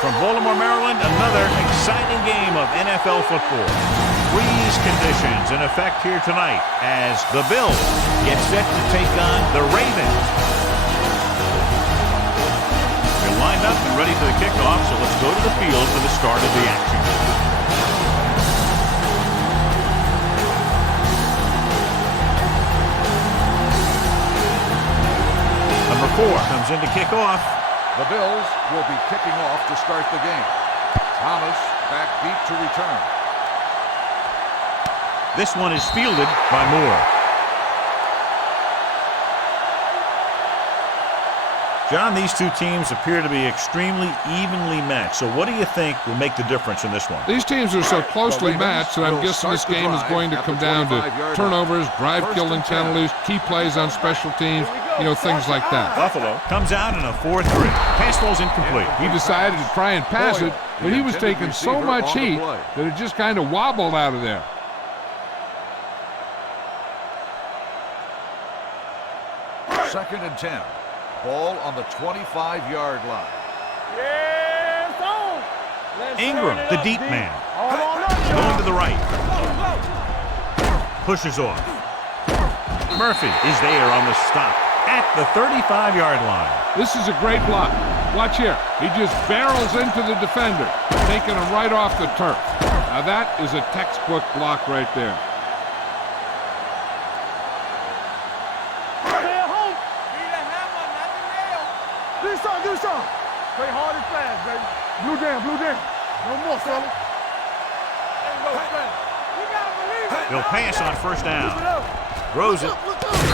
from Baltimore, Maryland, another exciting game of NFL football. Freeze conditions in effect here tonight as the Bills get set to take on the Ravens. They're lined up and ready for the kickoff, so let's go to the field for the start of the action. Number 4 comes in to kick off. The Bills will be kicking off to start the game. Thomas back deep to return. This one is fielded by Moore. John, these two teams appear to be extremely evenly matched. So what do you think will make the difference in this one? These teams are so closely matched that I'm guessing this game is going to come down to turnovers, drive-killing penalties, key plays on special teams, things like that. Buffalo comes out in a 4-3. Pass ball's incomplete. He decided to try and pass it, but he was taking so much heat that it just kind of wobbled out of there. Second and 10. Ball on the 25-yard line. Ingram, the deep man. Going to the right. Pushes off. Murphy is there on the stop at the 35-yard line. This is a great block. Watch here. He just barrels into the defender, taking him right off the turf. Now that is a textbook block right there. Do something. Play hard and fast, baby. Blue down. No more, fella. They'll pass on first down. Throws it.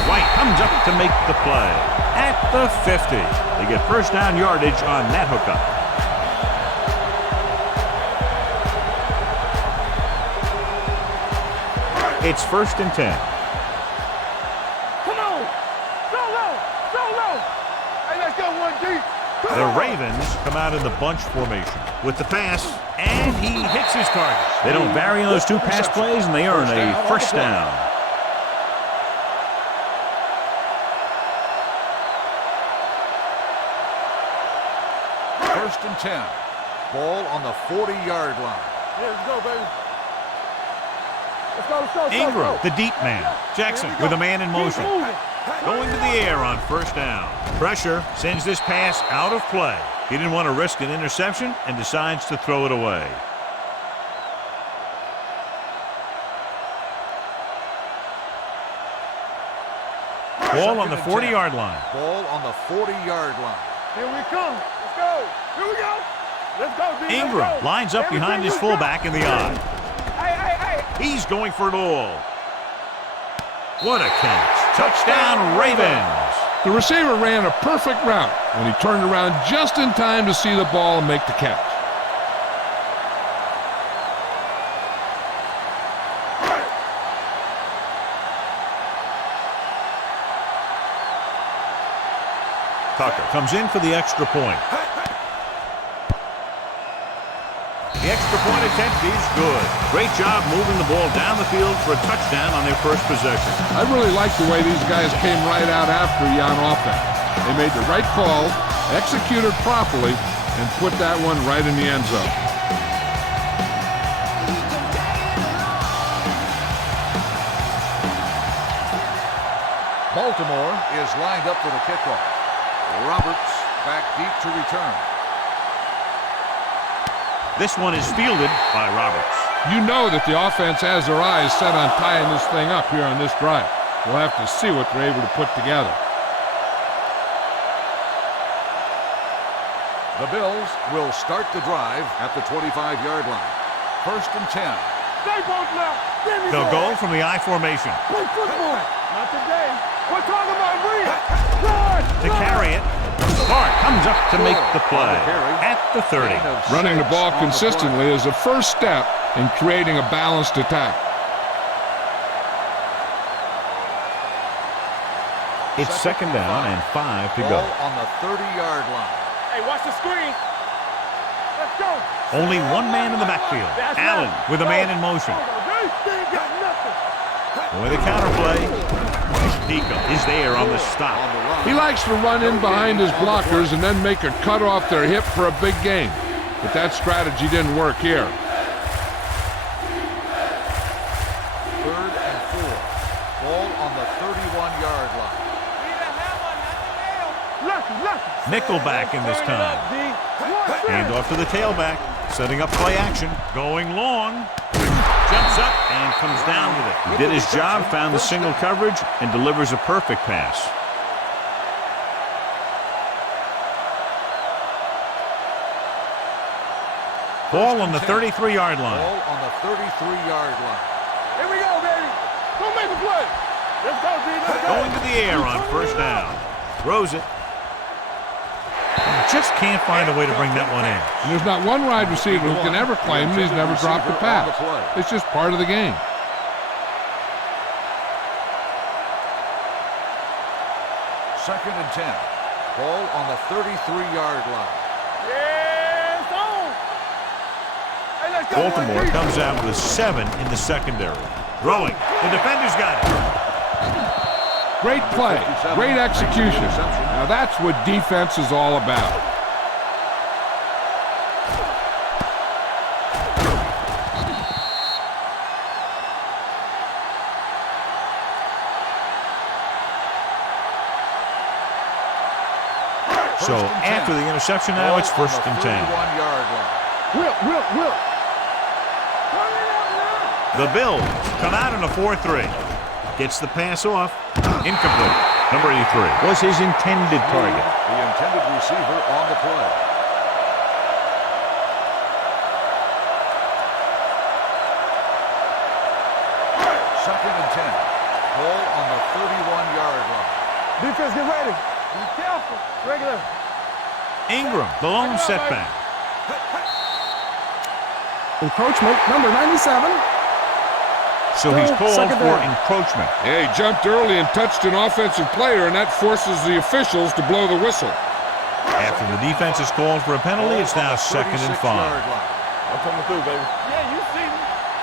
White comes up to make the play. At the 50. They get first down yardage on that hookup. It's first and 10. Come on. So low. Hey, let's go one deep. The Ravens come out in the bunch formation with the pass, and he hits his target. They don't vary in those two pass plays, and they earn a first down. First and 10. Ball on the 40-yard line. Let's go, baby. Let's go. Ingram, the deep man. Jackson with a man in motion. Going to the air on first down. Pressure sends this pass out of play. He didn't want to risk an interception and decides to throw it away. Ball on the 40-yard line. Ball on the 40-yard line. Here we come. Let's go. Here we go. Let's go, D. Ingram lines up behind his fullback in the eye. Hey. He's going for it all. What a catch. Touchdown, Ravens. The receiver ran a perfect route, and he turned around just in time to see the ball and make the catch. Tucker comes in for the extra point. The extra point attempt is good. Great job moving the ball down the field for a touchdown on their first possession. I really like the way these guys came right out after you on offense. They made the right call, executed properly, and put that one right in the end zone. Baltimore is lined up for the kickoff. Roberts back deep to return. This one is fielded by Roberts. You know that the offense has their eyes set on tying this thing up here on this drive. We'll have to see what they're able to put together. The Bills will start the drive at the 25-yard line. First and 10. Stay both left. They'll go from the I formation. Play football. Not today. We're talking about read. To carry it, Clark comes up to make the play at the 30. Running the ball consistently is a first step in creating a balanced attack. It's second down and 5 to go. Ball on the 30-yard line. Hey, watch the screen. Let's go. Only one man in the backfield. Allen with a man in motion. With a counterplay. Nico is there on the stop. He likes to run in behind his blockers and then make a cut off their hip for a big gain. but that strategy didn't work here. 3rd and 4. Ball on the 31-yard line. Nickelback in this time. Hand off to the tailback. Setting up play action. Going long. Jumps up and comes down with it. He did his job, found the single coverage, and delivers a perfect pass. Ball on the 33-yard line. Ball on the 33-yard line. Here we go, baby. Go make a play. Let's go, D. Let's go. Going to the air on first down. Throws it. Just can't find a way to bring that one in. And there's not one wide receiver who can ever claim he's never dropped a pass. It's just part of the game. Second and 10. Ball on the 33-yard line. Yes, on. Hey, let's go. Baltimore comes out with a 7 in the secondary. Throwing. The defender's got it. Great play, great execution. Now that's what defense is all about. So after the interception now, it's 1st and 10. 31-yard line. Will. The Bills come out in a 4-3. Gets the pass off. Incomplete. Number 83 was his intended target. The intended receiver on the play. Second and 10. Ball on the 31-yard line. Defense, get ready. Be careful. Regular. Ingram, the lone setback. Encroachment, number 97. So he's called Second for down. encroachment. Yeah, he jumped early and touched an offensive player, and that forces the officials to blow the whistle. After the defense is called for a penalty, it's now 2nd and 5. I'm coming through, baby. Yeah, you see me.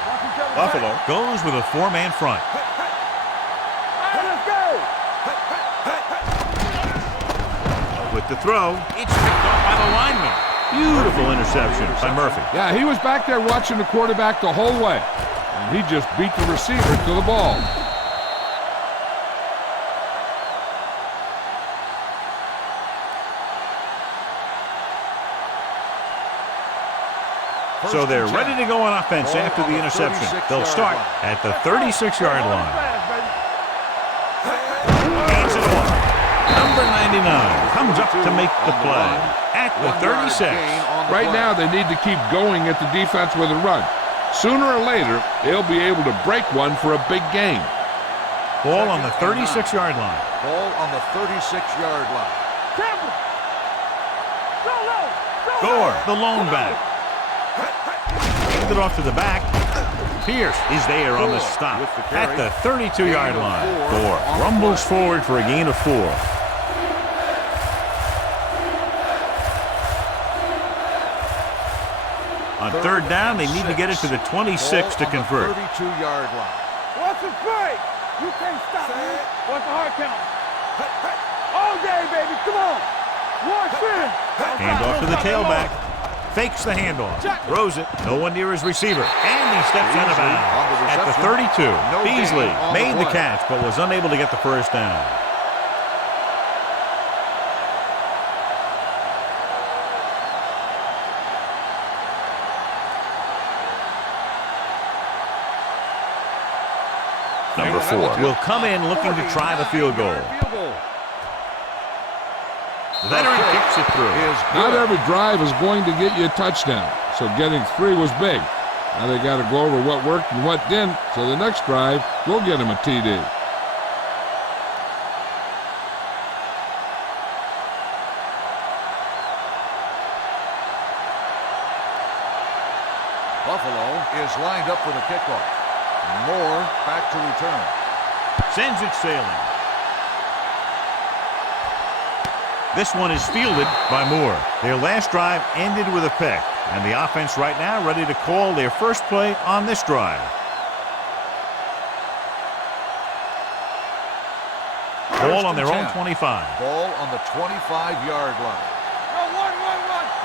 Watch each other. Buffalo goes with a 4-man front. All right, let's go. With the throw, it's picked up by the lineman. Beautiful interception by Murphy. Yeah, he was back there watching the quarterback the whole way, and he just beat the receiver to the ball. So they're ready to go on offense after the interception. They'll start at the 36-yard line. Hands it off. Number 99 comes up to make the play at the 36. Right now, they need to keep going at the defense with a run. Sooner or later, they'll be able to break one for a big gain. Ball on the 36-yard line. Ball on the 36-yard line. Gore, the lone back. Hand it off to the back. Pierce is there on the stop at the 32-yard line. Gore rumbles forward for a gain of 4. On 3rd down, they need to get it to the 26 to convert. 32-yard line. What's the play? You can't stop me. What's the hard count? All day, baby. Come on. One spin. Hand off to the tailback. Fakes the handoff. Throws it. No one near his receiver. And he steps out of bounds at the 32. Beasley made the catch but was unable to get the 1st down. Number 4 will come in looking to try the field goal. Veteran kicks it through. Not every drive is going to get you a touchdown, so getting 3 was big. Now they got to go over what worked and what didn't, so the next drive will get him a TD. Buffalo is lined up for the kickoff. Moore back to return. Sends it sailing. This one is fielded by Moore. Their last drive ended with a pick, and the offense right now ready to call their first play on this drive. Ball on their own 25. Ball on the 25-yard line. One.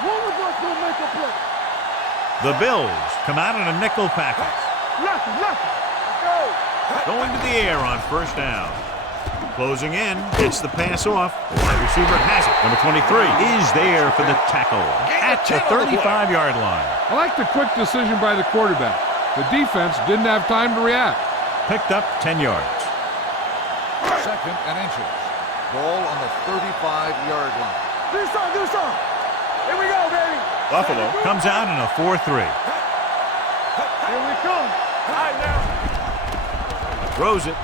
One of us will make a play. The Bills come out in a nickel package. Let's go. Going to the air on first down. Closing in, gets the pass off. The wide receiver has it. Number 23 is there for the tackle at the 35-yard line. I like the quick decision by the quarterback. The defense didn't have time to react. Picked up 10 yards. 2nd and inches. Ball on the 35-yard line. Do some. Here we go, baby. Buffalo comes out in a 4-3. Here we come. All right, now. Throws it.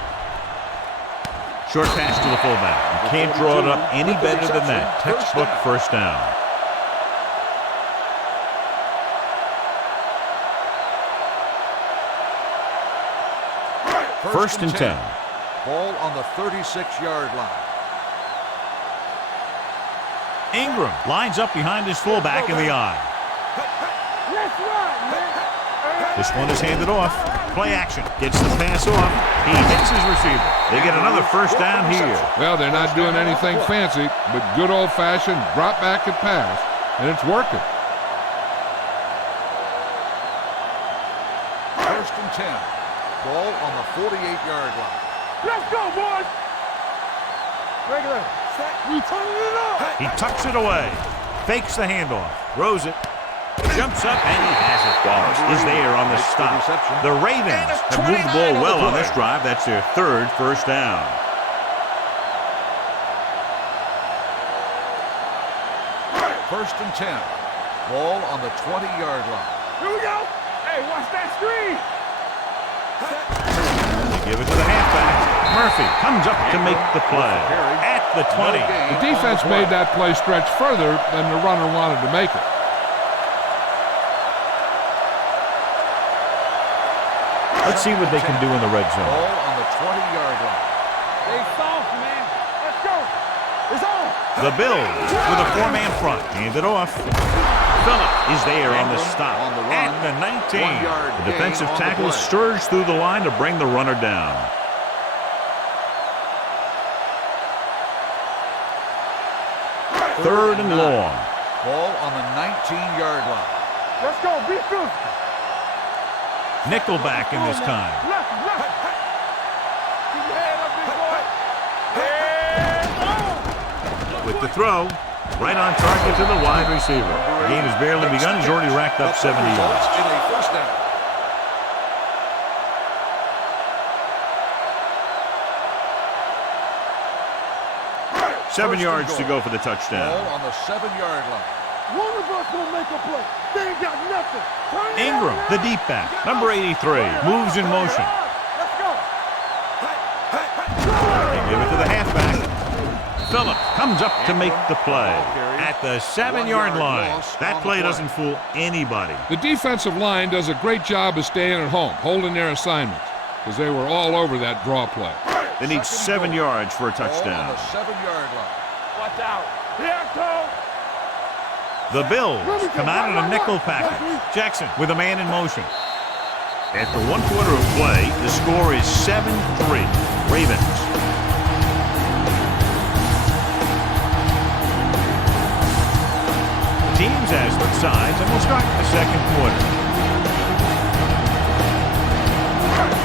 Short pass to the fullback. You can't draw it up any better than that. Textbook first down. First and 10. Ball on the 36-yard line. Ingram lines up behind his fullback in the eye. Let's run, man. This one is handed off. Play action. Gets the pass off. He hits his receiver. They get another first down here. Well, they're not doing anything fancy, but good old-fashioned drop back and pass, and it's working. First and 10. Ball on the 48-yard line. Let's go, boys. Regular. We turning it up. He tucks it away. Fakes the handoff. Throws it. Jumps up and he has it. Wallace is there on the stop. The Ravens have moved the ball well on this drive. That's their 3rd first down. First and 10. Ball on the 20-yard line. Here we go. Hey, watch that screen. They give it to the halfback. Murphy comes up to make the play at the 20. The defense made that play stretch further than the runner wanted to make it. Let's see what they can do in the red zone. Ball on the 20-yard line. They soft, man. Let's go. It's on. The Bills with a 4-man front. Hand it off. Phillip is there on the stop on the run. at the 19. 1-yard The defensive gain on the tackle play. surged through the line to bring the runner down. Third and long. Ball on the 19-yard line. Let's go. Be physical. Nickelback in this time. Left. Keep your head up, big boy. Head on. With the throw, right on target to the wide receiver. The game has barely begun. He's already racked up 70 yards. In a first down. Seven yards to go for the touchdown. Ball on the 7-yard line. One of us will make a play. They ain't got nothing. Turn it Ingram, out the now. deep back, number 83, moves in motion. Let's go. They give it to the halfback. Phillip comes up to make the play at the 7-yard line. That play doesn't fool anybody. The defensive line does a great job of staying at home, holding their assignments, because they were all over that draw play. They need 7 yards for a Ball on touchdown. the 7-yard line. Watch out. Here I come. The Bills come out in a nickel package. Jackson with a man in motion. After 1 quarter of play, the score is 7-3. Ravens. The teams have split sides, and we'll start the second quarter.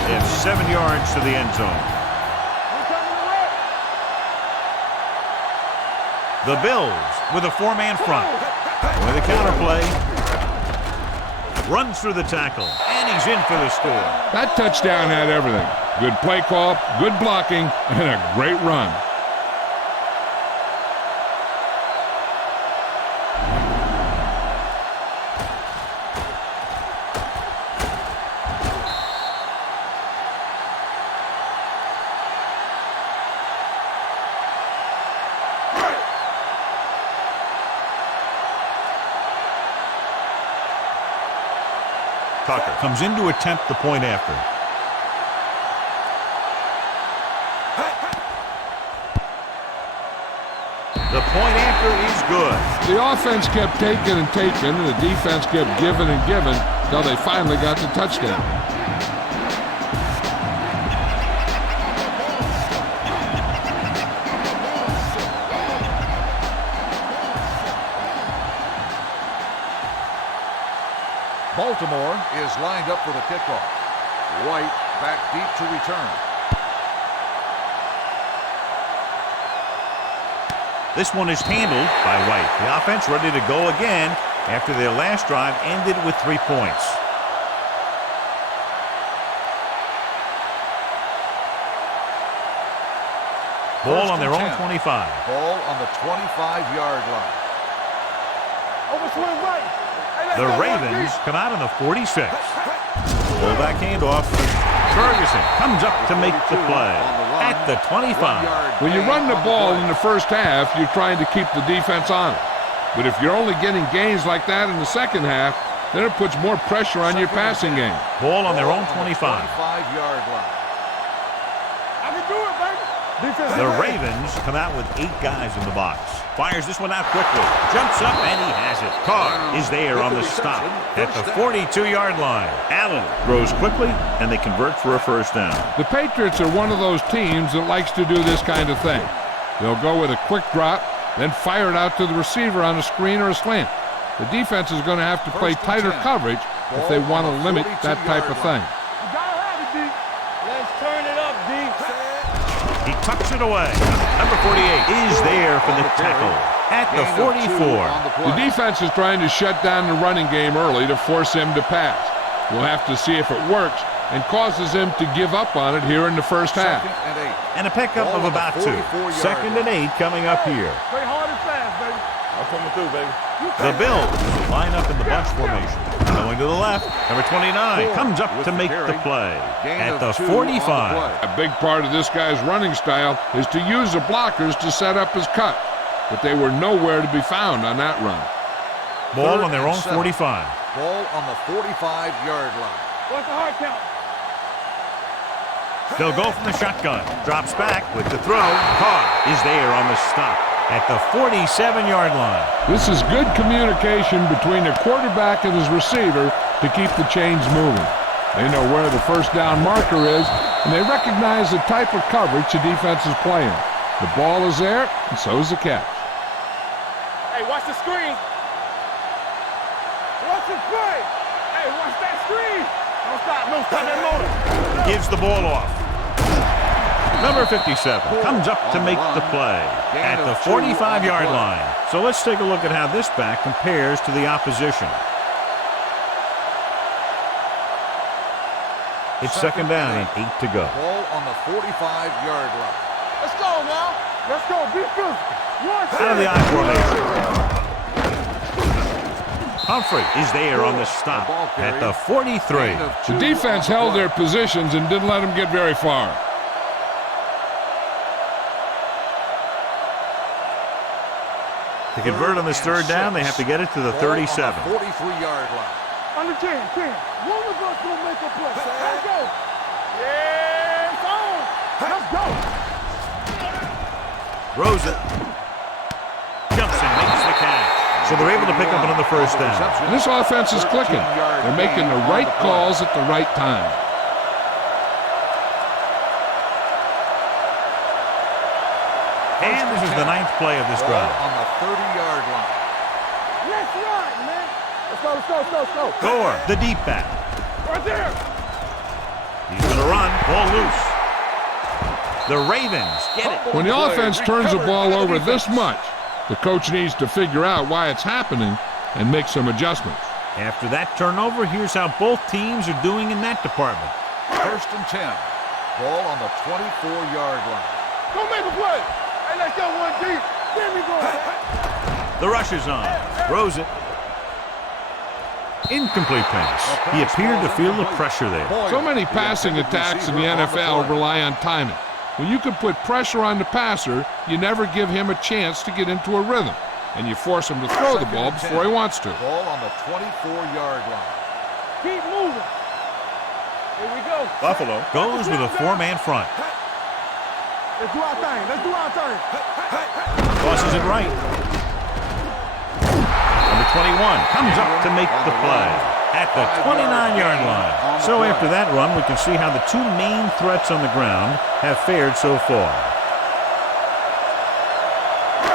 They have 7 yards to the end zone. The Bills with a 4-man front. With a counterplay. Runs through the tackle. And he's in for the score. That touchdown had everything. Good play call, good blocking, and a great run. Tucker comes in to attempt the point after. The point after is good. The offense kept taking and taking, and the defense kept giving and giving until they finally got the touchdown. Baltimore is lined up for the kickoff. White back deep to return. This one is handled by White. The offense ready to go again after their last drive ended with 3 points. Ball on their own 25. Ball on the 25-yard line. Overswing right. The Ravens come out on the 46. Fullback handoff. Ferguson comes up to make the play at the 25. When you run the ball in the first half, you're trying to keep the defense honest. But if you're only getting gains like that in the second half, then it puts more pressure on your passing game. Ball on their own 25. 25-yard line. I can do it, baby. The Ravens come out with 8 guys in the box. Fires this one out quickly. Jumps up and he has it. Carr is there on the stop at the 42-yard line. Allen throws quickly and they convert for a first down. The Patriots are one of those teams that likes to do this kind of thing. They'll go with a quick drop, then fire it out to the receiver on a screen or a slant. The defense is going to have to play tighter coverage if they want to limit that type of thing. You gotta have it, D. Let's turn it up, D. He tucks it away. Number 48 is there for the tackle at the 44. The defense is trying to shut down the running game early to force him to pass. We'll have to see if it works and causes him to give up on it here in the first half. And a pickup of about 2. 2nd and 8 coming up here. Play hard and fast, baby. I'm coming through, baby. The Bills line up in the bunch formation. Going to the left, number 29 comes up to make the play at the 45. A big part of this guy's running style is to use the blockers to set up his cut, but they were nowhere to be found on that run. Ball on their own 45. Ball on the 45-yard line. What's the hard count? They'll go from the shotgun. Drops back with the throw. Carr is there on the stop at the 47-yard line. This is good communication between the quarterback and his receiver to keep the chains moving. They know where the first down marker is, and they recognize the type of coverage the defense is playing. The ball is there, and so is the catch. Hey, watch the screen. Watch the screen. Hey, watch that screen. Don't stop that motor. Gives the ball off. Number 57 comes up to make the play at the 45-yard line. So let's take a look at how this back compares to the opposition. It's 2nd down and 8 to go. Ball on the 45-yard line. Let's go now. Let's go. Be physical. Out of the I formation. Humphrey is there on the stop at the 43. The defense held their positions and didn't let them get very far. To convert on this 3rd down, they have to get it to the 37. 43-yard line. Under 10. One of us gonna make a play. Let's go. Yeah, it's on. Let's go. Throws it. Jumps and makes the catch. So they're able to pick up another first down. And this offense is clicking. They're making the right calls at the right time. And this is the 9th play of this drive. On the 30-yard line. Let's run, man. Let's go. Gore, the deep back. Right there. He's going to run. Ball loose. The Ravens get it. When the offense turns the ball over this much, the coach needs to figure out why it's happening and make some adjustments. After that turnover, here's how both teams are doing in that department. 1st and 10. Ball on the 24-yard line. Go make a play. Hey, let's go one deep. There we go. The rush is on. Throws it. Incomplete pass. He appeared to feel the pressure there. So many passing attacks in the NFL rely on timing. When you can put pressure on the passer, you never give him a chance to get into a rhythm, and you force him to throw the ball before he wants to. Ball on the 24-yard line. Keep moving. Here we go. Buffalo goes with a 4-man front. Let's do our thing. Tosses it right. Number 21 comes up to make the play at the 29-yard line. So after that run, we can see how the 2 main threats on the ground have fared so far.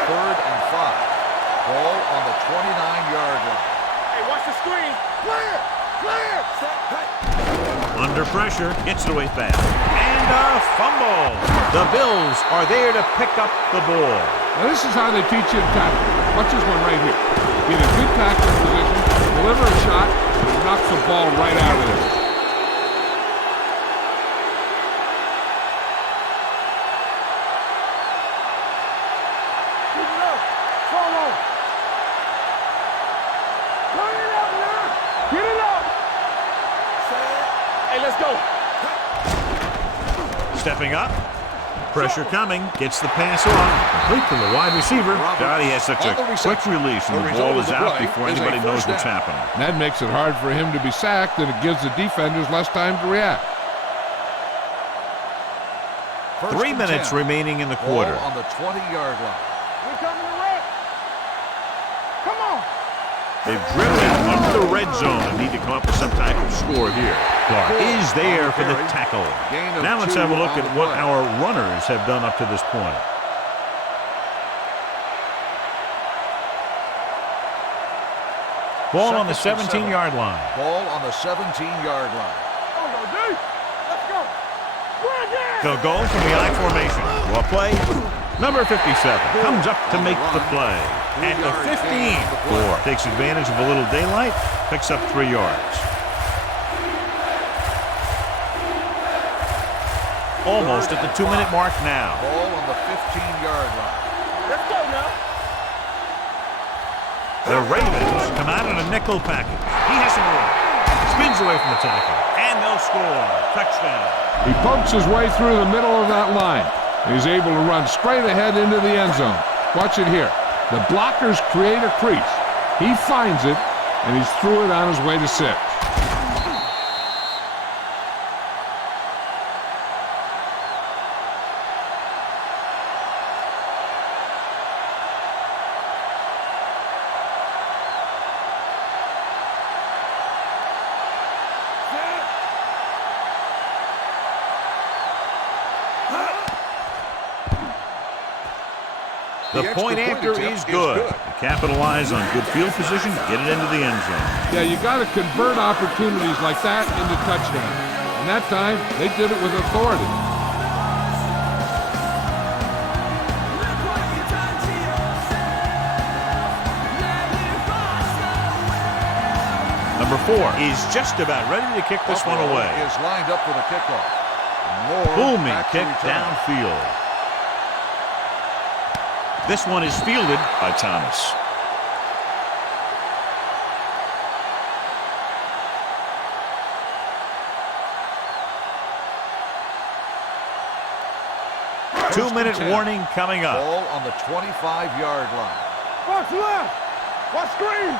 3rd and 5. Ball on the 29-yard line. Hey, watch the screen. Clear. Under pressure, gets it away fast. And a fumble. The Bills are there to pick up the ball. Now this is how they teach you to tackle. Watch this one right here. Get a good tackling position, deliver a shot, and knocks the ball right out of there. Keep it up. Follow. Turn it up now. Get it up. Hey, let's go. Stepping up. Pressure coming. Gets the pass off. Complete to the wide receiver. God, he has such a quick release, and the ball is out before anybody knows what's happening. And that makes it hard for him to be sacked, and it gives the defenders less time to react. 3 minutes remaining in the quarter. Ball on the 20-yard line. We're coming to red. Come on. They've driven it into the red zone and need to come up with some type of score here. Clark is there for the tackle. Now let's have a look at what our runners have done up to this point. Ball on the 17-yard line. Ball on the 17-yard line. Let's go. They'll go from the I formation. Well play. Number 57 comes up to make the play. At the 15, takes advantage of a little daylight, picks up 3 yards. Almost at the 2-minute mark now. Ball on the 15-yard line. Let's go now. The Ravens come out in a nickel package. He has some room. Spins away from the tackle. And they'll score. Touchdown. He pokes his way through the middle of that line. He's able to run straight ahead into the end zone. Watch it here. The blockers create a crease. He finds it, and he's through it on his way to 6. The point after is good. Capitalize on good field position, get it into the end zone. Yeah, you got to convert opportunities like that into touchdowns. And that time, they did it with authority. Number 4 is just about ready to kick this one away. Is lined up for the kickoff. Booming kick downfield. This one is fielded by Thomas. Two-minute warning coming up. Ball on the 25-yard line. Watch left. Watch screen.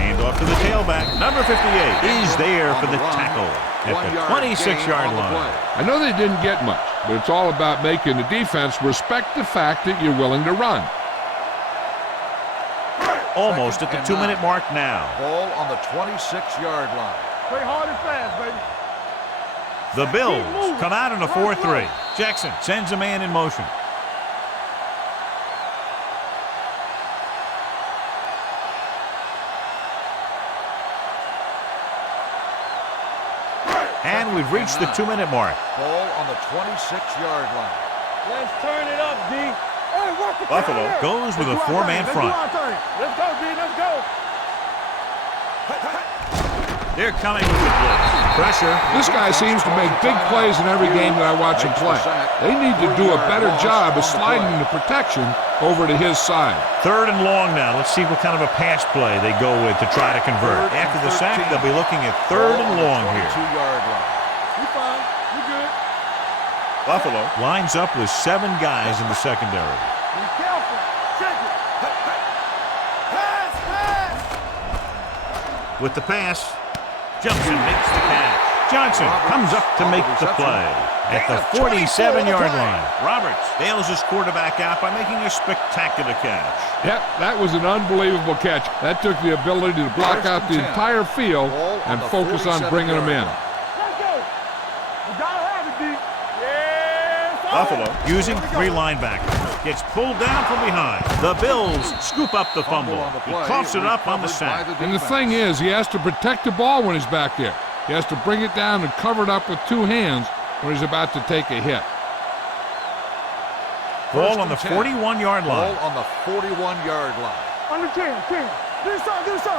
Hand off to the tailback. Number 58 is there for the tackle at the 26-yard line. I know they didn't get much, but it's all about making the defense respect the fact that you're willing to run. Almost at the 2-minute mark now. Ball on the 26-yard line. Play hard and fast, baby. The Bills come out in a 4-3. Jackson sends a man in motion. And we've reached the 2-minute mark. Ball on the 26-yard line. Let's turn it up, D. Hey, watch the Buffalo goes with a 4-man front. Let's go, D. Let's go. They're coming with the blitz. Pressure. This guy seems to make big plays in every game that I watch him play. They need to do a better job of sliding the protection over to his side. 3rd and long now. Let's see what kind of a pass play they go with to try to convert. After the sack, they'll be looking at 3rd and long here. 22-yard line. We fine. We good. Buffalo lines up with 7 guys in the secondary. Be careful. Check it. Pass, pass. With the pass, Johnson makes the catch. Johnson comes up to make the play at the 47-yard line. Roberts bails his quarterback out by making a spectacular catch. Yep, that was an unbelievable catch. That took the ability to block out the entire field and focus on bringing them in. Let's go. We gotta have it, D. Yes. Buffalo using 3 linebackers. gets pulled down from behind. The Bills scoop up the fumble. He coughs it up on the sack. And the thing is, he has to protect the ball when he's back there. He has to bring it down and cover it up with two hands when he's about to take a hit. Ball on the 41-yard line. Ball on the 41-yard line. Under 10. Do something. Deuce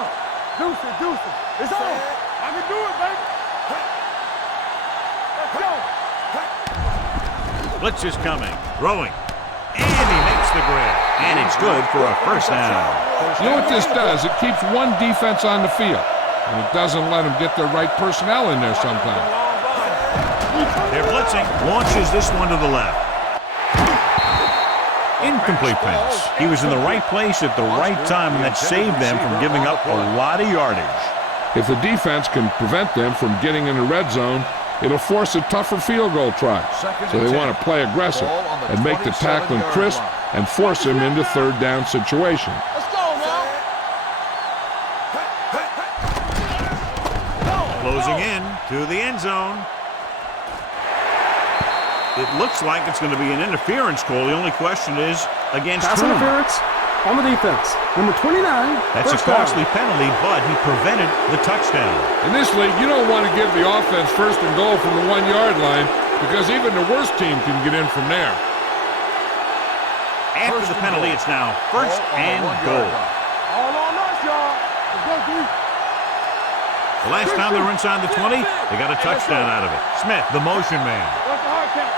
it. It's on. I can do it, baby. Let's go. Blitz is coming. Throwing. And he makes the grab. And it's good for a first down. You know what this does? It keeps one defense on the field. And it doesn't let them get the right personnel in there sometimes. They're blitzing. Launches this one to the left. Incomplete pass. He was in the right place at the right time, and that saved them from giving up a lot of yardage. If the defense can prevent them from getting in the red zone, it'll force a tougher field goal try. So they want to play aggressive and make the tackling crisp and force him into third down situation. Let's go now. Closing in to the end zone. It looks like it's going to be an interference call. The only question is against Pass whom? interference on the defense. Number 29. That's a first down. costly penalty, but he prevented the touchdown. In this league, you don't want to give the offense first and goal from the 1-yard line because even the worst team can get in from there. After the penalty, it's now first and goal. All on us, y'all. Let's go, D. The last time they were inside the 20, they got a touchdown out of it. Smith, the motion man. What's the hard count?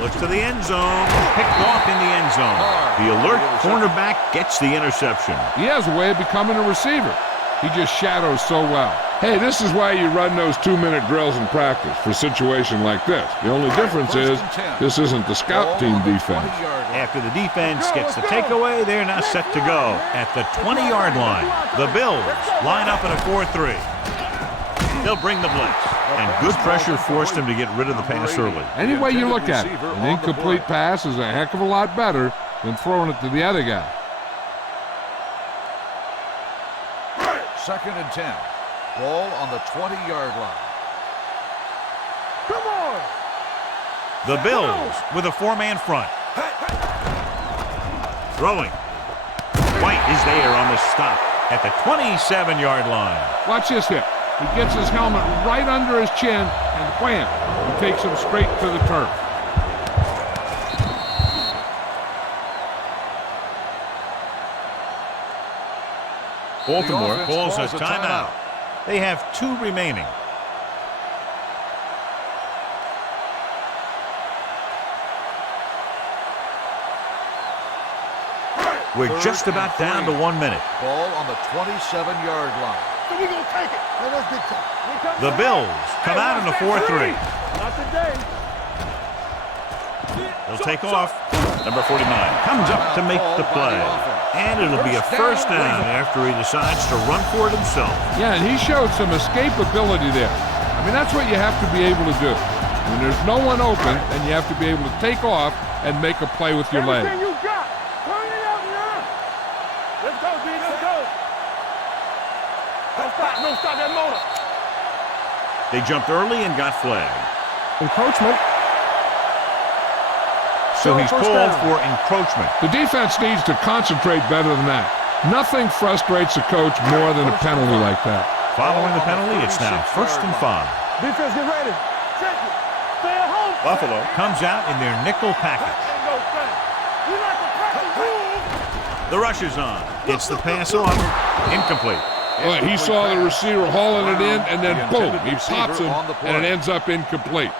Looks to the end zone. Picked off in the end zone. The alert cornerback gets the interception. He has a way of becoming a receiver. He just shadows so well. Hey, this is why you run those 2-minute drills in practice for a situation like this. The only difference is this isn't the scout team defense. After the defense gets the takeaway, they're now set to go at the 20-yard line. The Bills line up in a 4-3. They'll bring the blitz. And good pressure forced him to get rid of the pass early. Any way you look at it, an incomplete pass is a heck of a lot better than throwing it to the other guy. 2nd and 10. Ball on the 20-yard line. Come on. The Bills with a 4-man front. Throwing. White is there on the stop at the 27-yard line. Watch this hit. He gets his helmet right under his chin, and wham, he takes him straight to the turf. Baltimore calls a timeout. They have 2 remaining. We're just about down to 1 minute. Ball on the 27-yard line. So we gonna take it. Let's get to The Bills come out in a 4-3. Not today. They'll take off. Number 49 comes up to make the play. And it'll be a first down after he decides to run for it himself. Yeah, and he showed some escapability there. I mean, that's what you have to be able to do. When there's no one open, then you have to be able to take off and make a play with your leg. Everything you got. Turn it out now. Let's go, D. Let's go. Don't stop that motor. They jumped early and got flagged. Encroachment. So he's first called down. for encroachment. The defense needs to concentrate better than that. Nothing frustrates a coach more than a penalty like that. Following the penalty, it's now 1st and 5. Defense, get ready. Check it. Stay at home. Buffalo comes out in their nickel package. Ain't no thing. We like to practice rules. The rush is on. Gets the pass off. Incomplete. Well, he saw the receiver hauling it in, and then boom, he pops him, and it ends up incomplete.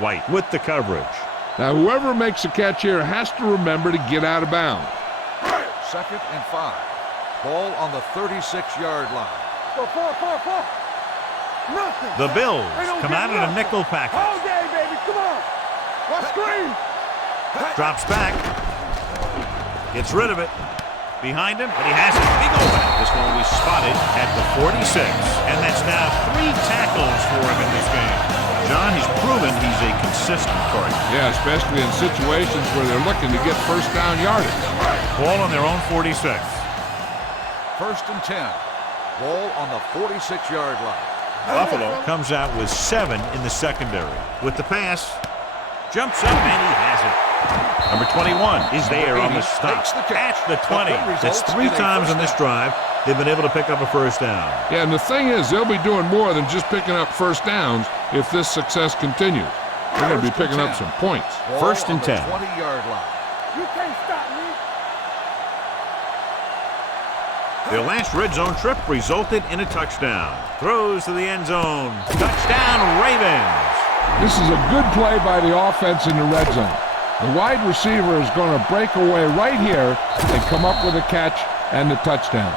White with the coverage. Now, whoever makes a catch here has to remember to get out of bounds. 2nd and 5. Ball on the 36-yard line. Go, four. Nothing. The Bills They don't come get out in a nothing. nickel package. All day, baby. Come on. Watch screen. Drops back. Gets rid of it. Behind him, but he has it. Big open. This one will be spotted at the 46. And that's now 3 tackles for him in this game. John, he's proven he's a consistent target. Yeah, especially in situations where they're looking to get first down yardage. Ball on their own 46. 1st and 10. Ball on the 46-yard line. Buffalo comes out with 7 in the secondary. With the pass, jumps up and he has it. Number 21 is there on the stop at the 20. That's 3 times on this drive they've been able to pick up a first down. Yeah, and the thing is, they'll be doing more than just picking up first downs if this success continues. They're going to be picking up some points. First and 10. 20-yard line. You can't stop me. Their last red zone trip resulted in a touchdown. Throws to the end zone. Touchdown, Ravens. This is a good play by the offense in the red zone. The wide receiver is going to break away right here and come up with a catch and the touchdown.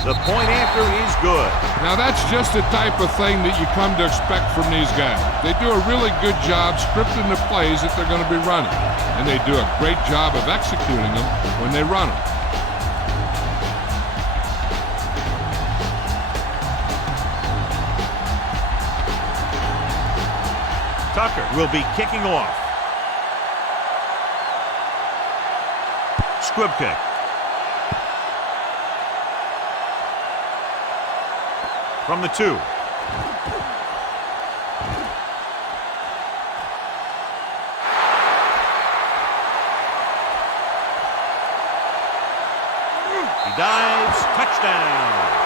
The point after is good. Now that's just the type of thing that you come to expect from these guys. They do a really good job scripting the plays that they're going to be running. And they do a great job of executing them when they run them. Tucker will be kicking off. Squib kick. From the 2. He dives. Touchdown.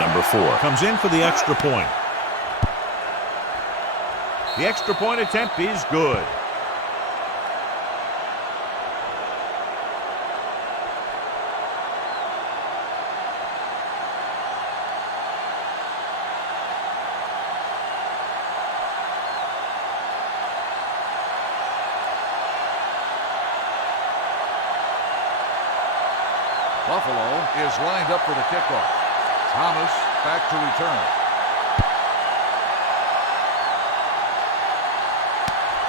Number 4 comes in for the extra point. The extra point attempt is good. Buffalo is lined up for the kickoff. Thomas back to return.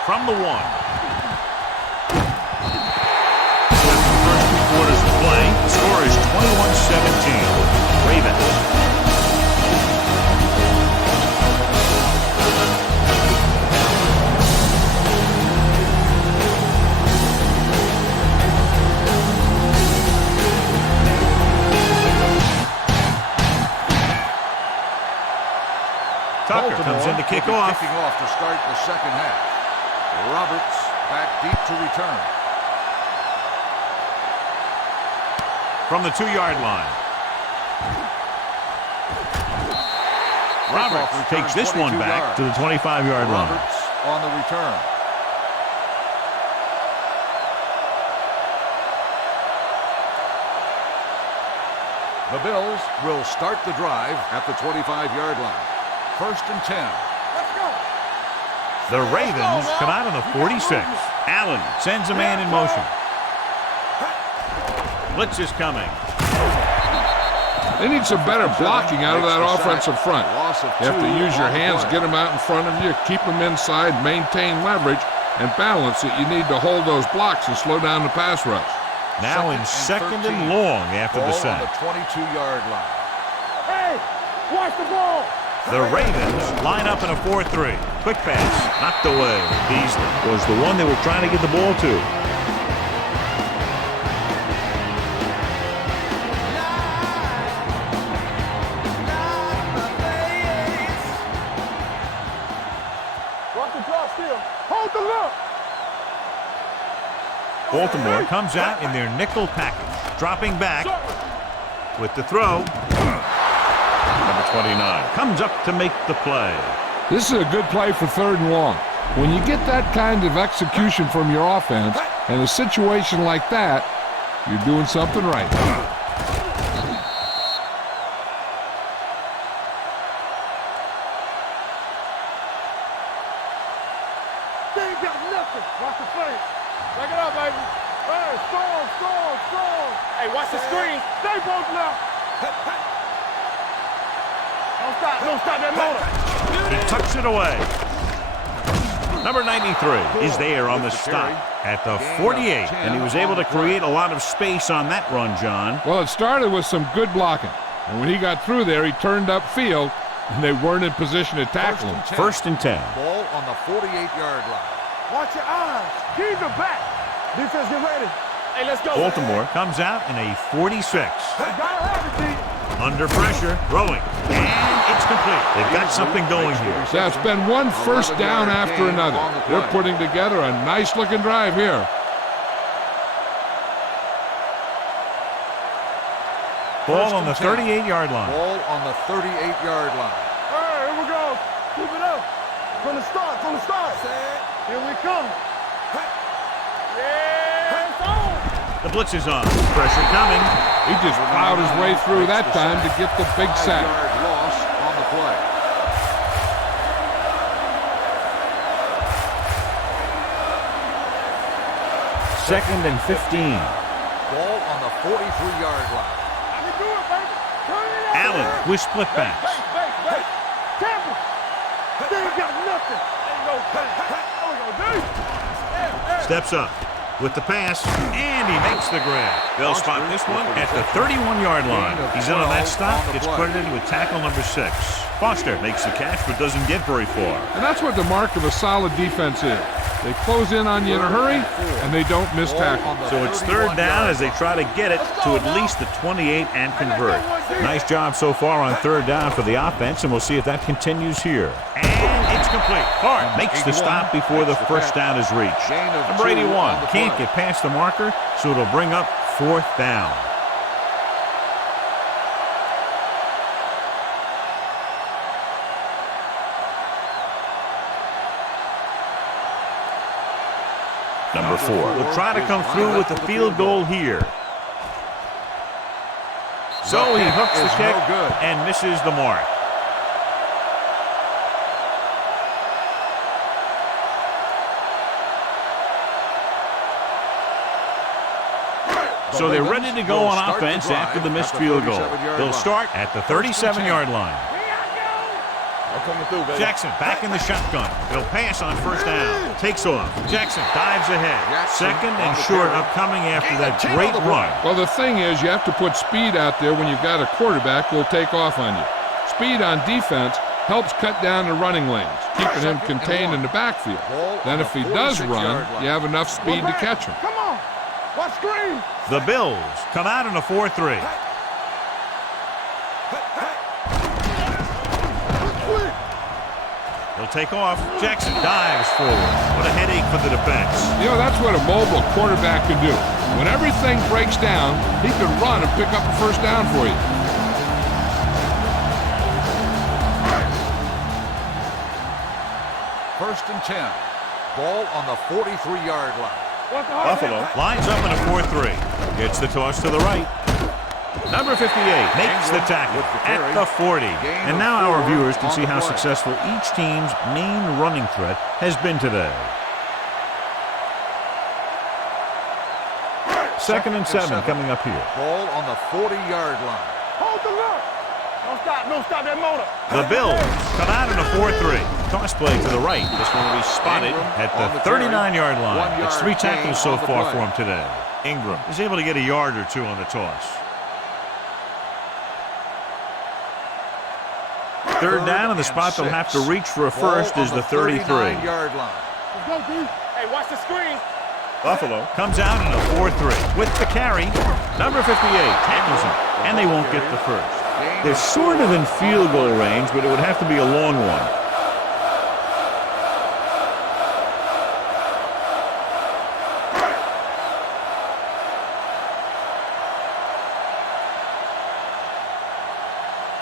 From the 1. After the first 2 quarters of play, the score is 21-17. Ravens. Tucker comes in to kick off. Kicking off to start the second half. Roberts back deep to return. From the 2-yard line. Roberts takes this one back to the 25-yard line. Roberts on the return. The Bills will start the drive at the 25-yard line. First and 10. Let's go. The Ravens come out on the 46. Allen sends a man in motion. Blitz is coming. They need some better blocking out of that offensive front. You have to use your hands, get them out in front of you, keep them inside, maintain leverage, and balance it. You need to hold those blocks and slow down the pass rush. Now in second and long after the sack. On the 22-yard line. Hey, watch the ball. The Ravens line up in a 4-3. Quick pass, knocked away. Beasley was the one they were trying to get the ball to. Baltimore comes out in their nickel package, dropping back with the throw. Number 29 comes up to make the play. This is a good play for 3rd and long. When you get that kind of execution from your offense in a situation like that, you're doing something right. face. Back it up, baby. Hey, strong. Hey, watch the screen. Stay both left. Don't stop that motor. He tucks it away. Number 93 is there on the stop at the 48, and he was able to create a lot of space on that run, John. Well, it started with some good blocking. And when he got through there, he turned upfield, and they weren't in position to tackle him. First and 10. Ball on the 48-yard line. Watch your eyes. Keep it back. Defense, get ready. Hey, let's go. Baltimore comes out in a 46. Gotta have it, D. Under pressure, throwing, and it's complete. They've got something going here. That's been one first down after another. They're putting together a nice-looking drive here. Ball on the 38-yard line. Ball on the 38-yard line. All right, here we go. Keep it up. From the start. Here we come. Yeah, it's on. The blitz is on. Pressure coming. He just plowed his way through that time to get the big sack. 5-yard loss on the play. Second and 15. Ball on the 43-yard line. I can do it, baby. Turn it out. Allen with split backs. Base. Tampa. They ain't got nothing. Ain't no pass. There we go, dude. Steps up with the pass, and he makes the grab. They'll spot this one at the 31-yard line. He's in on that stop, gets credited with tackle number 6. Foster makes the catch, but doesn't get very far. And that's what the mark of a solid defense is. They close in on you in a hurry, and they don't miss tackle. So it's third down as they try to get it to at least the 28 and convert. Nice job so far on third down for the offense, and we'll see if that continues here. And it's complete. Hart makes the stop before the first down is reached. Number 81 can't get past the marker, so it'll bring up fourth down. Number 4. Will try to come through with the field goal here. So he hooks the kick and misses the mark. So they're ready to go on offense after the missed field goal. They'll start at the 37-yard line. Jackson back in the shotgun. He'll pass on first down. Takes off. Jackson dives ahead. Second and short upcoming after that great run. Well, the thing is, you have to put speed out there when you've got a quarterback who will take off on you. Speed on defense helps cut down the running lanes, keeping him contained in the backfield. Then if he does run, you have enough speed to catch him. Come on. Watch screen. The Bills come out in a 4-3. He'll take off. Jackson dives forward. What a headache for the defense. You know, that's what a mobile quarterback can do. When everything breaks down, he can run and pick up a first down for you. First and 10. Ball on the 43-yard line. Buffalo lines up in a 4-3. Gets the toss to the right. Number 58 makes the tackle at the 40. And now our viewers can see how successful each team's main running threat has been today. Second and 7 coming up here. Ball on the 40-yard line. Hold the look. Don't stop that motor. The Bills come out in a 4-3. Toss play to the right. This one will be spotted at the 39-yard line. It's 3 tackles so far for him today. Ingram is able to get a yard or 2 on the toss. Third down, and the spot they'll have to reach for a first is the 33. 39-yard line. Let's go, D. Hey, watch the screen. Buffalo comes out in a 4-3 with the carry. Number 58 tackles him, and they won't get the first. They're sort of in field goal range, but it would have to be a long one.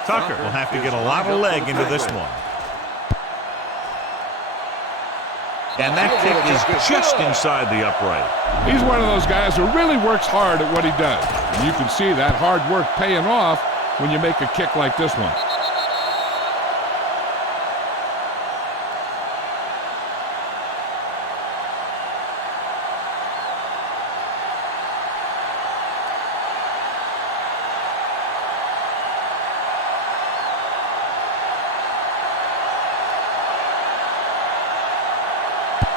Tucker will have to get a lot of leg into this one. And that kick is just inside the upright. He's one of those guys who really works hard at what he does. And you can see that hard work paying off when you make a kick like this one.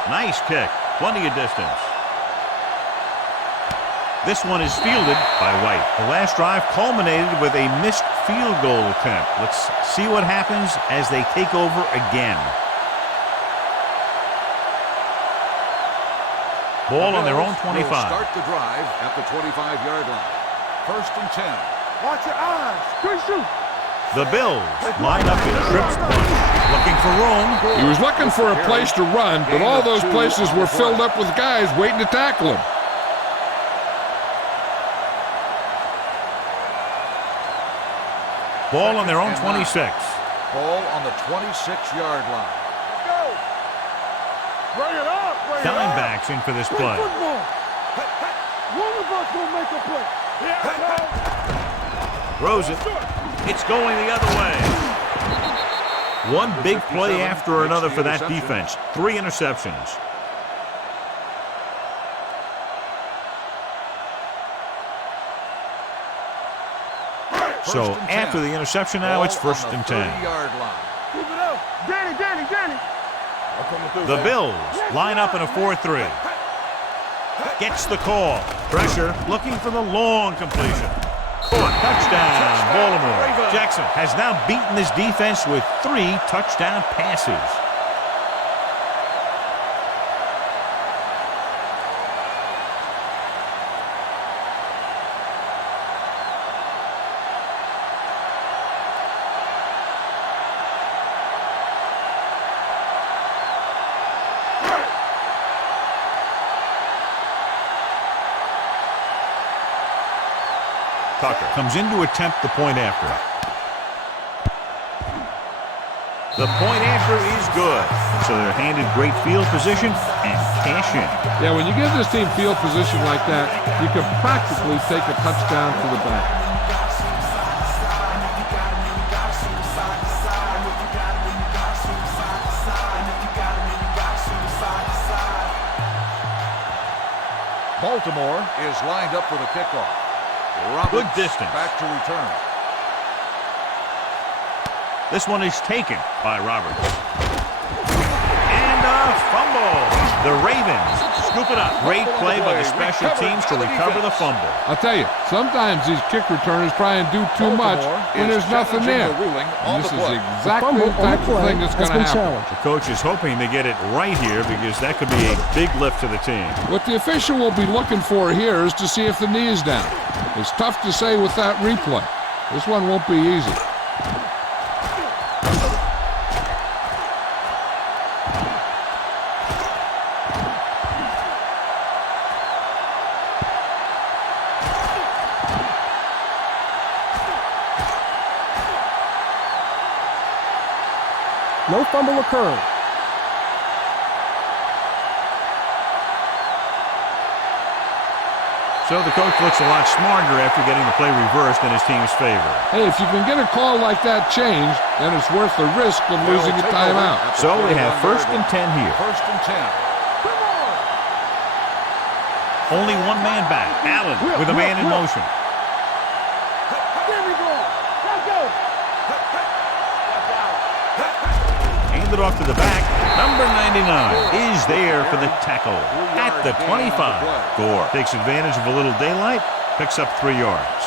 Nice kick. Plenty of distance. This one is fielded by White. The last drive culminated with a missed field goal attempt. Let's see what happens as they take over again. Ball on their own 25. Start the drive at the 25-yard line. 1st and 10. Watch your eyes. Good shoot. The Bills line up in trips bunch, looking for room. He was looking for a place to run, but all those places were filled up with guys waiting to tackle him. Ball on their own 26. Ball on the 26-yard line. Go. Bring it up. Dimebacks in for this play. Football. One of us will make a play. Throws it. It's going the other way. One big play after another for that defense. 3 interceptions. So after the interception now, it's 1st and 10. Keep it up. Danny. The Bills line up in a 4-3. Gets the call. Pressure, looking for the long completion. Touchdown, Baltimore. Jackson has now beaten this defense with 3 touchdown passes. Tucker comes in to attempt the point after. The point after is good. So they're handed great field position and cash in. Yeah, when you give this team field position like that, you can practically take a touchdown to the bank. Baltimore is lined up for the kickoff. Roberts good distance. Back to return. This one is taken by Roberts. And a fumble. The Ravens scoop it up. Great play by the special teams to recover the fumble. I'll tell you, sometimes these kick returners try and do too much when there's nothing there. And this is exactly the type of thing that's going to happen. The coach is hoping to get it right here because that could be a big lift to the team. What the official will be looking for here is to see if the knee is down. It's tough to say with that replay. This one won't be easy. No fumble occurred. So the coach looks a lot smarter after getting the play reversed in his team's favor. Hey, if you can get a call like that changed, then it's worth the risk of losing a timeout. So they have 1st and 10 here. 1st and 10. Only one man back. Allen with a man in motion. There we go. Let's go. Handed off to the back. Number 99 is there for the tackle at the 25. Gore takes advantage of a little daylight, picks up 3 yards.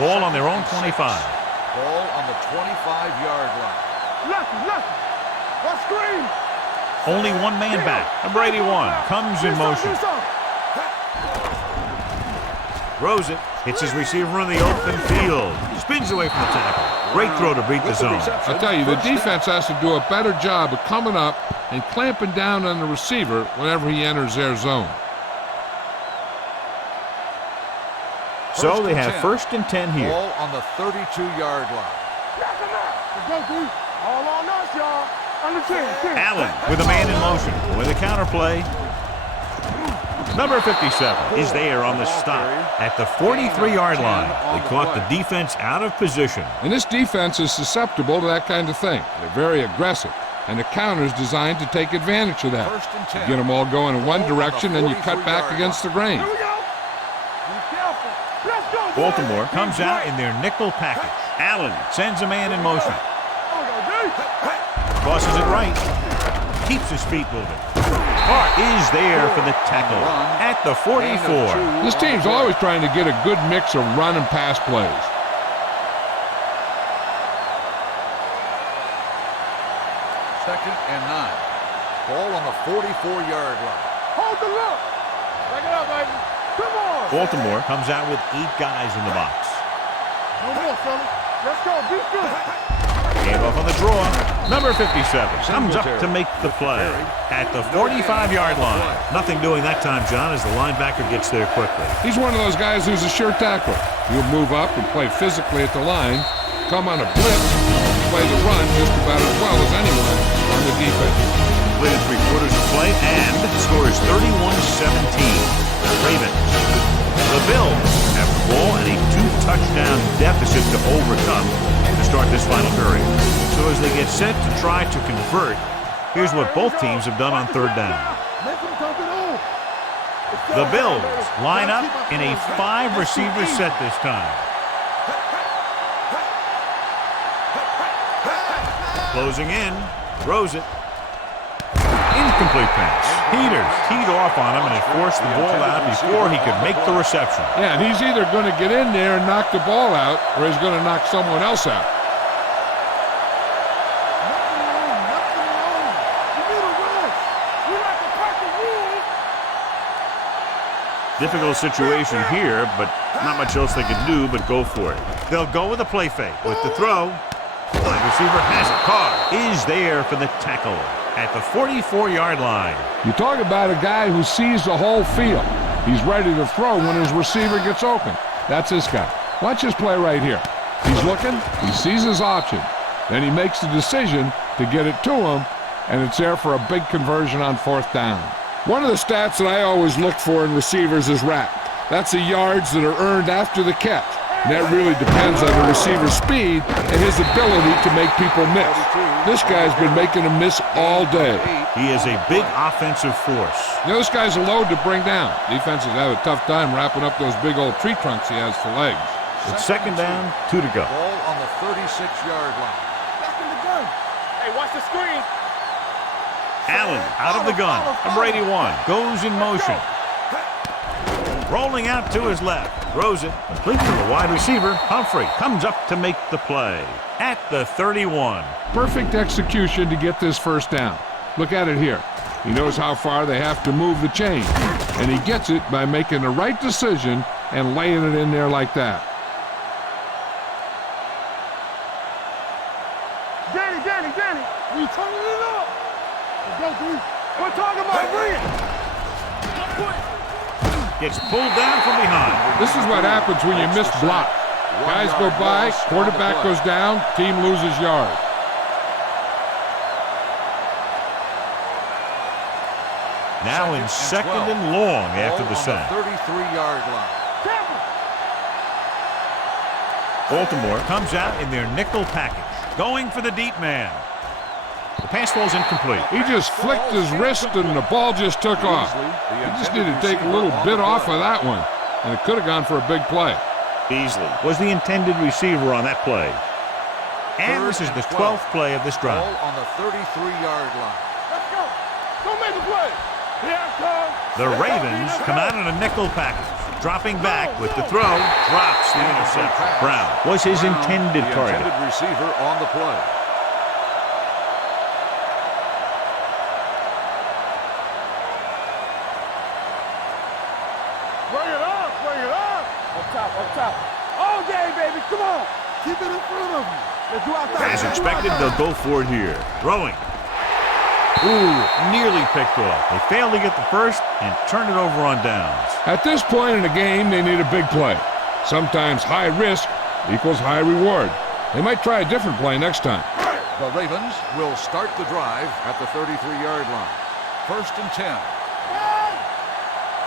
Ball on their own 25. Ball on the 25-yard line. Lucky. Let's screen. Only one man back. Number 81 comes in motion. Throws it. Hits his receiver in the open field. Spins away from the tackle. Great throw to beat the zone. I tell you, the defense has to do a better job of coming up and clamping down on the receiver whenever he enters their zone. So they have 1st and 10 here. Ball on the 32-yard line. Let's go, D. All on us, y'all. Under 10. Allen with a man in motion. With a counterplay. Number 57 is there on the stop at the 43-yard line. They caught the defense out of position. And this defense is susceptible to that kind of thing. They're very aggressive, and the counter's designed to take advantage of that. 1st and 10. You get them all going in one direction, and you cut back against the grain. Here we go. Be careful. Let's go. Baltimore comes out in their nickel package. Allen sends a man in motion. Tosses it right. Keeps his feet moving. Hart is there for the tackle at the 44. This team's always trying to get a good mix of run and pass plays. Second and 9. Ball on the 44-yard line. Hold the look. Back it up, baby. Come on. Baltimore comes out with 8 guys in the box. No more, fella. Let's go. Be good. Gave off on the draw. Number 57 comes up to make the play at the 45-yard line. Nothing doing that time, John, as the linebacker gets there quickly. He's one of those guys who's a sure tackler. He'll move up and play physically at the line, come on a blitz, play the run just about as well as anyone on the defense. Completed 3/4 of play and scores 31-17. Ravens. The Bills have the ball and a 2-touchdown deficit to overcome to start this final period. So as they get set to try to convert, here's what both teams have done on 3rd down. The Bills line up in a 5-receiver set this time. Closing in, throws it. Incomplete pass. Peters teed off on him and had forced the ball out before he could make the reception. Yeah, and he's either going to get in there and knock the ball out, or he's going to knock someone else out. Difficult situation here, but not much else they can do but go for it. They'll go with a play fake. With the throw, wide receiver has it. Carr is there for the tackle at the 44-yard line. You talk about a guy who sees the whole field. He's ready to throw when his receiver gets open. That's this guy. Watch this play right here. He's looking, he sees his option, then he makes the decision to get it to him, and it's there for a big conversion on 4th down. One of the stats that I always look for in receivers is RAP. That's the yards that are earned after the catch. And that really depends on the receiver's speed and his ability to make people miss. This guy's been making them miss all day. He is a big offensive force. You know, this guy's a load to bring down. Defenses have a tough time wrapping up those big old tree trunks he has for legs. It's 2nd down, 2 to go. Ball on the 36-yard line. Back in the gun. Hey, watch the screen. Allen out of the gun. Number 81 goes in motion. Rolling out to his left. Throws it. Complete to the wide receiver. Humphrey comes up to make the play at the 31. Perfect execution to get this 1st down. Look at it here. He knows how far they have to move the chain. And he gets it by making the right decision and laying it in there like that. Danny, we turning it up. Let's go, dude. We're talking about bringing. Gets pulled down from behind. This is what happens when you miss block. Guys go by, quarterback goes down, team loses yards. Now in 2nd and long after the sack. 33-yard line. Baltimore comes out in their nickel package, going for the deep man. The pass falls incomplete. He just flicked his wrist and the ball just took off. He just needed to take a little bit off of that one, and it could have gone for a big play. Beasley was the intended receiver on that play. And this is the 12th play of this drive. Ball on the 33-yard line. Let's go. Don't make a play. The Ravens come out in a nickel package. Dropping back with the throw, drops the interception. Brown was his intended target. The intended receiver on the play. Bring it up. Up top. All day, baby. Come on. Keep it in front of you. Let's do our thing. As expected, they'll go for it here. Throwing. Ooh, nearly picked off. They failed to get the first and turn it over on downs. At this point in the game, they need a big play. Sometimes high risk equals high reward. They might try a different play next time. The Ravens will start the drive at the 33-yard line. 1st and 10.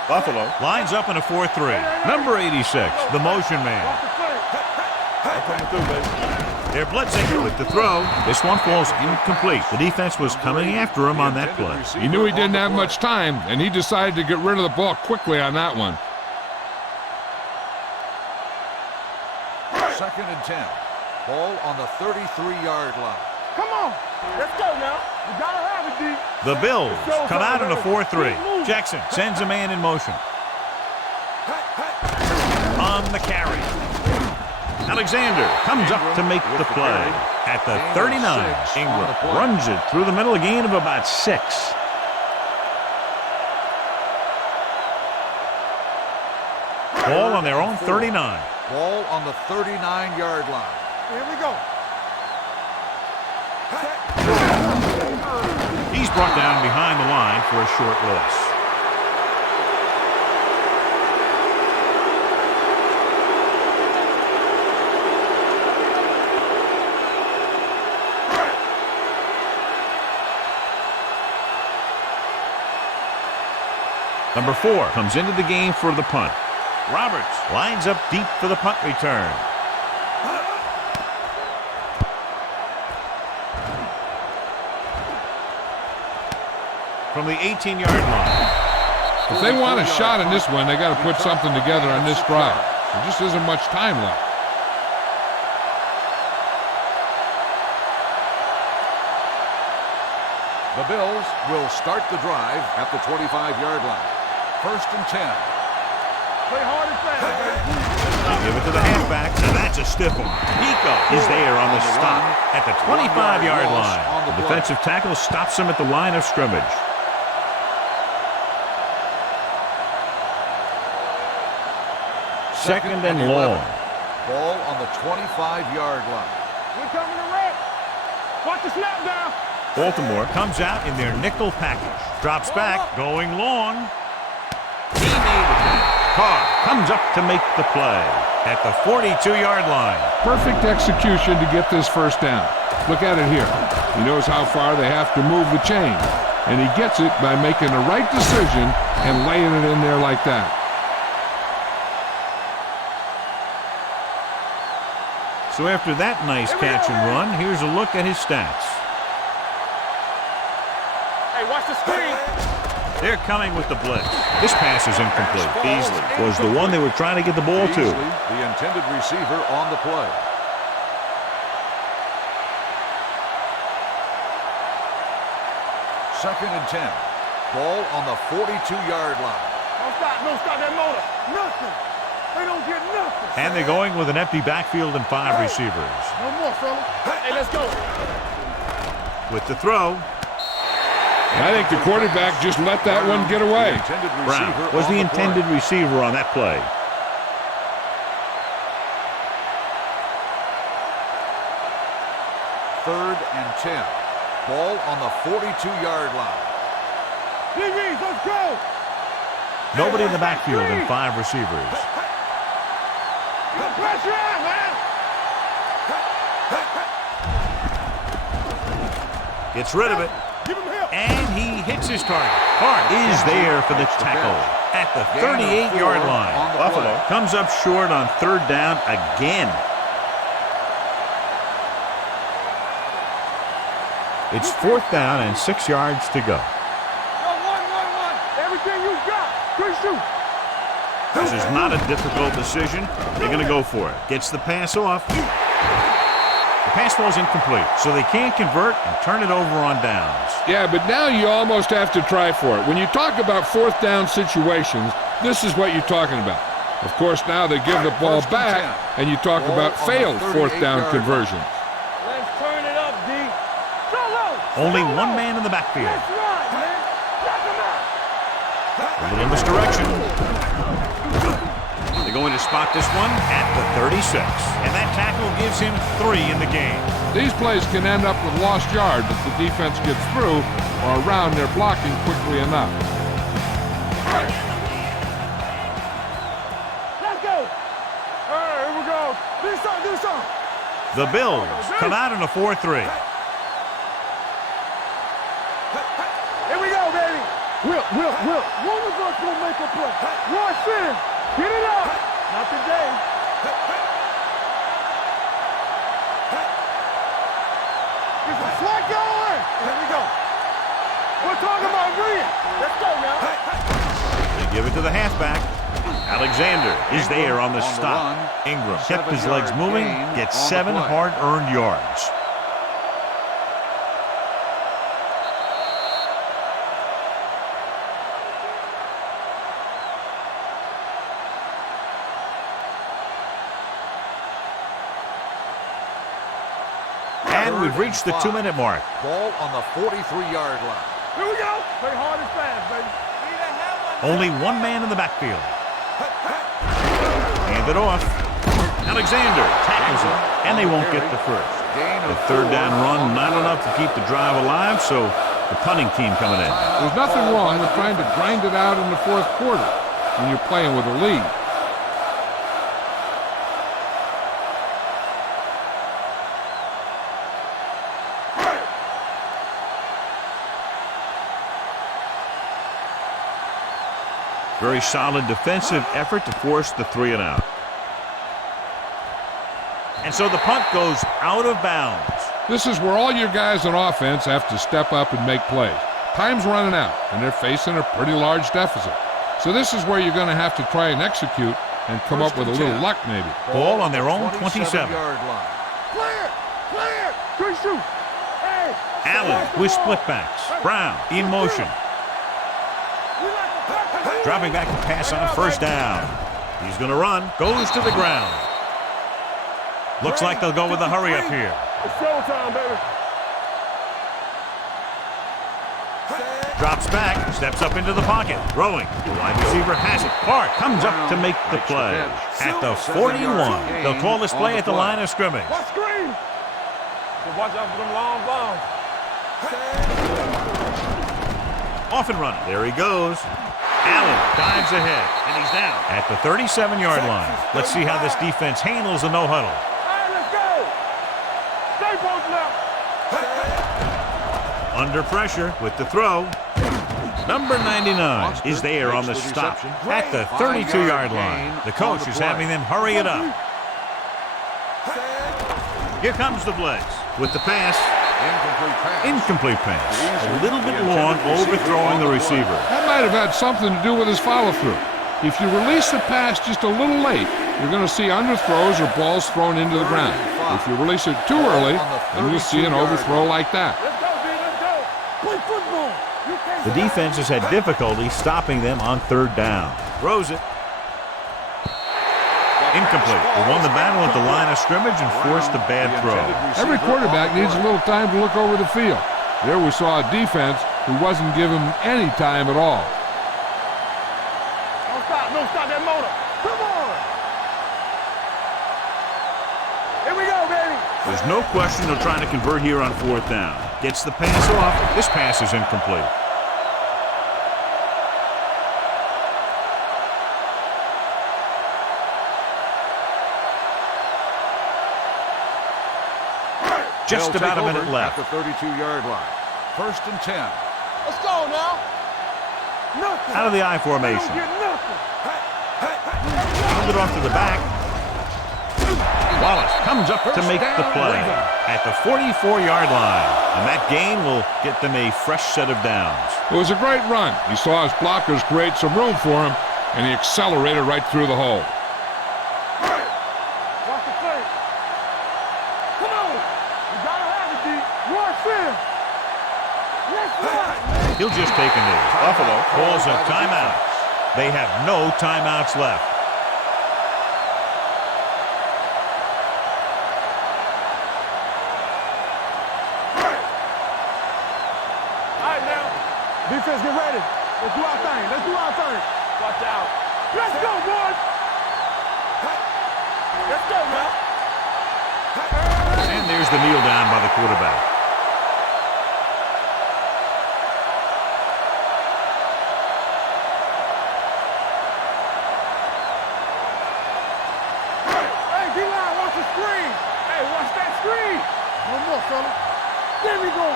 Buffalo lines up in a 4-3. Number 86, the motion man. They're blitzing with the throw. This one falls incomplete. The defense was coming after him on that play. He knew he didn't have much time, and he decided to get rid of the ball quickly on that one. 2nd and 10. Ball on the 33-yard line. Come on. on. Let's go now. You gotta have it, D. The Bills come out in a 4-3. Jackson sends a man in motion. On the carry. Alexander comes up to make the play. At the 39, Ingram runs it through the middle, a gain of about 6. Ball on their own 39. Ball on the 39-yard line. Here we go. He's brought down behind the line for a short loss. Number 4 comes into the game for the punt. Roberts lines up deep for the punt return. From the 18-yard line. If they want a shot in this one, they got to put something together on this drive. There just isn't much time left. The Bills will start the drive at the 25-yard line. 1st and 10. Play hard and fast, baby. Give it to the halfback, and that's a stiff one. Pico is there on the stop at the 25-yard line. The defensive tackle stops him at the line of scrimmage. Second and long. Ball on the 25-yard line. We're coming to wreck. Watch the snap down. Baltimore comes out in their nickel package. Drops back, going long. He made it. Carr comes up to make the play at the 42-yard line. Perfect execution to get this first down. Look at it here. He knows how far they have to move the chain, and he gets it by making the right decision and laying it in there like that. So after that nice catch and run, here's a look at his stats. Hey, watch the screen. They're coming with the blitz. This pass is incomplete. Beasley was the one they were trying to get the ball to. Beasley, the intended receiver on the play. Second and 10. Ball on the 42-yard line. Don't stop that motor. Nothing. They don't get nothing. And they're going with an empty backfield and 5 receivers. No more, fella. Hey, let's go. With the throw, I think the quarterback just let that one get away. Brown was the intended receiver on that play. Third and 10. Ball on the 42-yard line. DBs, let's go. Nobody in the backfield and 5 receivers. Put pressure on, man. Gets rid of it. Give him help. And he hits his target. Hart is there for the tackle at the 38-yard line. Buffalo comes up short on 3rd down again. It's 4th down and 6 yards to go. 1-1-1. Everything you got. Good shoot. This is not a difficult decision. They're going to go for it. Gets the pass off. The pass falls incomplete, so they can't convert and turn it over on downs. Yeah, but now you almost have to try for it. When you talk about 4th down situations, this is what you're talking about. Of course, now they give the ball back, and you talk about failed 4th down conversions. Let's turn it up, D. Solo. Only one man in the backfield. That's right, man. Check him out. A little misdirection. They're going to spot this one at the 36. And that tackle gives him 3 in the game. These plays can end up with lost yards if the defense gets through or around their blocking quickly enough. Let's go. All right, here we go. Do something. The Bills come out in a 4-3. Here we go, baby. Will. One of us gonna make a play. Watch this. Get it up. Not today. There's a flag going. Here we go. We're talking about Green. Let's go now. They give it to the halfback. Alexander is there on the stop. Ingram kept his legs moving, gets 7 hard-earned yards. And we've reached the 2-minute mark. Ball on the 43-yard line. Here we go. Play hard and fast, baby. Only one man in the backfield. Hand it off. Alexander tackles him, and they won't get the first. The third down run, not enough to keep the drive alive, so the punting team coming in. There's nothing wrong with trying to grind it out in the fourth quarter when you're playing with a lead. Very solid defensive effort to force the 3-and-out. And so the punt goes out of bounds. This is where all your guys on offense have to step up and make plays. Time's running out, and they're facing a pretty large deficit. So this is where you're going to have to try and execute and come up with a little luck maybe. Ball on their own 27. Clear! Clear! Good shoot! Hey! Allen with splitbacks. Brown in motion. Dropping back to pass on first down. He's going to run. Goes to the ground. Looks like they'll go with the hurry up here. It's showtime, baby. Drops back. Steps up into the pocket. Throwing. The wide receiver has it. Clark comes up to make the play. At the 41. They'll call this play at the line of scrimmage. Watch screen. Watch out for them long bombs. Off and running. There he goes. Allen dives ahead, and he's down at the 37-yard line. Let's see how this defense handles the no-huddle. Hey, let's go. Stay posted up. Under pressure with the throw. Number 99 is there on the stop at the 32-yard line. The coach is having them hurry it up. Here comes the blitz with the pass. Incomplete pass. A little bit long, overthrowing the receiver. That might have had something to do with his follow-through. If you release the pass just a little late, you're going to see underthrows or balls thrown into the ground. If you release it too early, then you'll see an overthrow like that. Let's go, D. Let's go. Play football. The defense has had difficulty stopping them on third down. Throws it. Incomplete. They won the battle at the line of scrimmage and forced a bad throw. Every quarterback needs a little time to look over the field. There we saw a defense who wasn't given any time at all. Don't stop that motor. Come on. Here we go, baby. There's no question they're trying to convert here on fourth down. Gets the pass off. This pass is incomplete. Just about a minute left. At the 32-yard line. First and 10. Let's go now. Nothing. Out of the I formation. Don't get nothing. Hand it off to the back. Wallace comes up to make the play at the 44-yard line. And that gain will get them a fresh set of downs. It was a great run. He saw his blockers create some room for him, and he accelerated right through the hole. Watch the play. Come on. You gotta have it, D. Watch this. Let's run. He'll just take a knee. Buffalo calls a timeout. They have no timeouts left. All right, now. Defense, get ready. Let's do our thing. Let's do our thing. Watch out. Let's go, boys. Let's go, man. And there's the kneel down by the quarterback. Hey, D-line, watch the screen. Hey, watch that screen. No more, fella. There we go.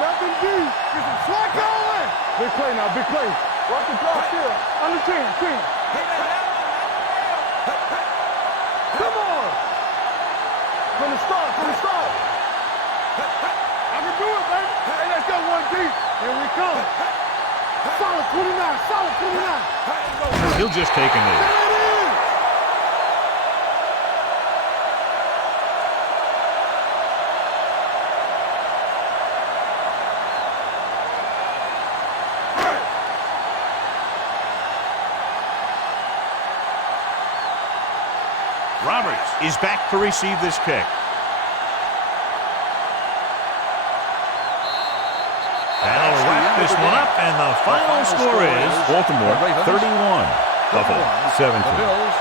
Nothing D. Get some slack going. Big play now, big play. Watch the draw still. Under 10. Come on. From the start. I can do it, baby. Hey, let's go 1D. Here we come. Solid 29. He'll just take a knee. There it is. Roberts is back to receive this kick. That'll wrap this one up, and the final score is Baltimore 31, Buffalo 17. The Bills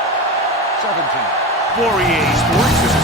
17. for EA Sports.